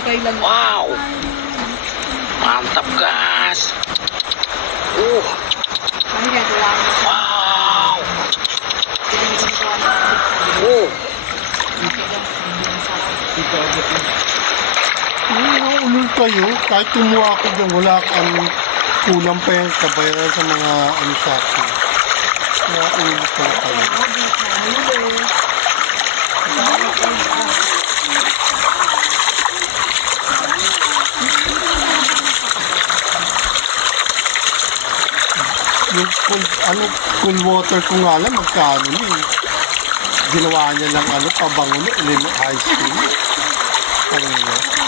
Wow! Mantap, guys! Wow! Oh! Naulol kayo, kahit kumuha ako dyan, wala kang kulang pa yung kabayaran sa mga ano sa akin. Naulol kayo. Yung cool water ko nga lang, magkano na eh. Ginawa niya lang pabango na, ilim high school. Ano yun?